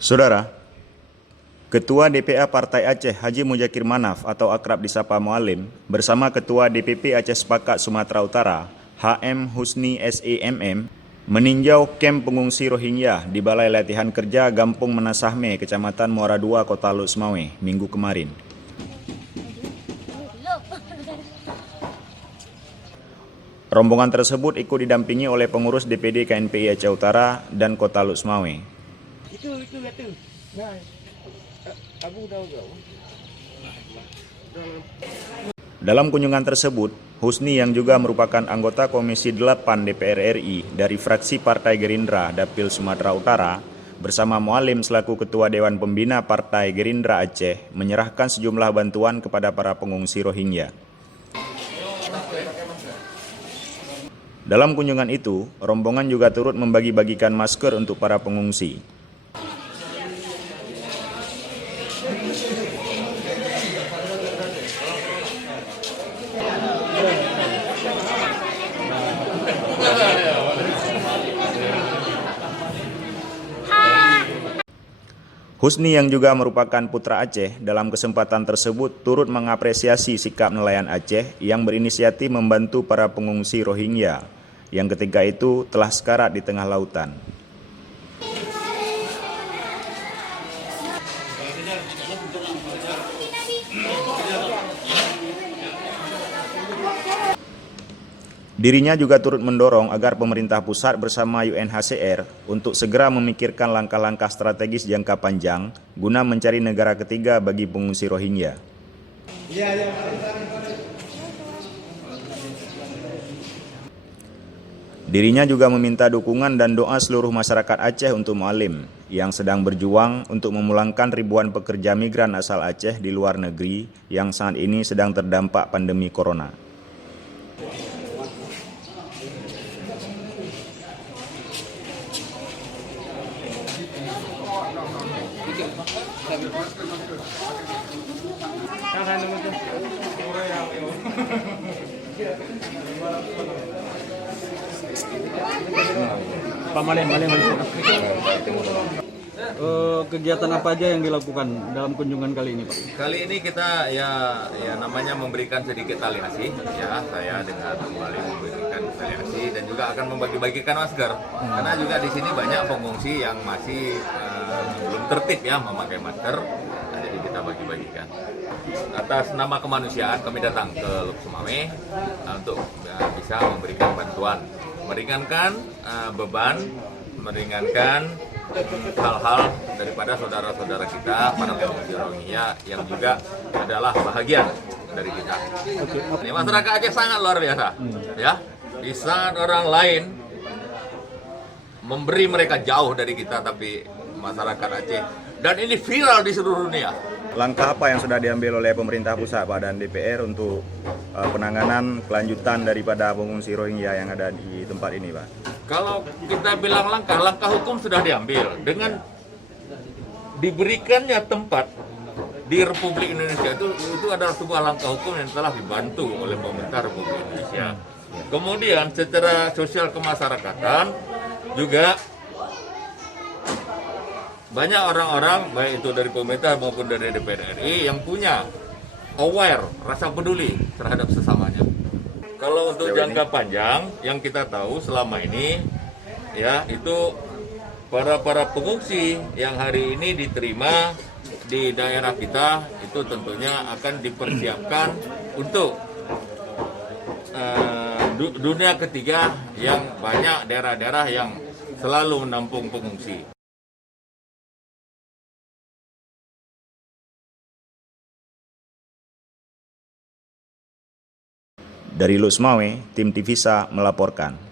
Saudara, Ketua DPA Partai Aceh Haji Mujakir Manaf atau akrab disapa Mualim bersama Ketua DPP Aceh Sepakat Sumatera Utara HM Husni SEMM meninjau kamp pengungsi Rohingya di Balai Latihan Kerja Gampung Menasahme, Kecamatan Muara II, Kota Luk Semawe, Minggu kemarin. Rombongan tersebut ikut didampingi oleh pengurus DPD KNPI Aceh Utara dan Kota Luk Semawe. Itu kata. Nah, Abu tahu kau. Dalam kunjungan tersebut, Husni yang juga merupakan anggota Komisi 8 DPR RI dari fraksi Partai Gerindra Dapil Sumatera Utara bersama Mualim selaku Ketua Dewan Pembina Partai Gerindra Aceh menyerahkan sejumlah bantuan kepada para pengungsi Rohingya. Dalam kunjungan itu, rombongan juga turut membagi-bagikan masker untuk para pengungsi. Husni yang juga merupakan putra Aceh dalam kesempatan tersebut turut mengapresiasi sikap nelayan Aceh yang berinisiatif membantu para pengungsi Rohingya yang ketika itu telah sekarat di tengah lautan. Dirinya juga turut mendorong agar pemerintah pusat bersama UNHCR untuk segera memikirkan langkah-langkah strategis jangka panjang guna mencari negara ketiga bagi pengungsi Rohingya. Dirinya juga meminta dukungan dan doa seluruh masyarakat Aceh untuk Mualim yang sedang berjuang untuk memulangkan ribuan pekerja migran asal Aceh di luar negeri yang saat ini sedang terdampak pandemi corona. Kegiatan apa aja yang dilakukan dalam kunjungan kali ini, Pak? Kali ini kita ya namanya memberikan sedikit tali asih, ya saya dengan kembali memberikan tali asih dan juga akan membagi-bagikan masker. Karena juga di sini banyak pengungsi yang masih belum tertib ya memakai masker, nah, jadi kita bagi-bagikan. Atas nama kemanusiaan kami datang ke Luk Semawe untuk bisa memberikan bantuan, meringankan beban, meringankan hal-hal daripada saudara-saudara kita para pengungsi Rohingya yang juga adalah bahagian dari kita. Ini masyarakat Aceh sangat luar biasa, ya. Di saat orang lain memberi mereka jauh dari kita, tapi masyarakat Aceh dan ini viral di seluruh dunia. Langkah apa yang sudah diambil oleh pemerintah pusat, Pak, dan DPR untuk penanganan kelanjutan daripada pengungsi Rohingya yang ada di tempat ini, Pak? Kalau kita bilang langkah hukum sudah diambil dengan diberikannya tempat di Republik Indonesia itu adalah sebuah langkah hukum yang telah dibantu oleh pemerintah Republik Indonesia. Kemudian secara sosial kemasyarakatan juga banyak orang-orang baik itu dari pemerintah maupun dari DPR RI yang punya aware, rasa peduli terhadap sesamanya. Kalau untuk jangka panjang yang kita tahu selama ini ya itu para pengungsi yang hari ini diterima di daerah kita itu tentunya akan dipersiapkan untuk dunia ketiga yang banyak daerah-daerah yang selalu menampung pengungsi. Dari Luk Semawe, tim Tivisa melaporkan.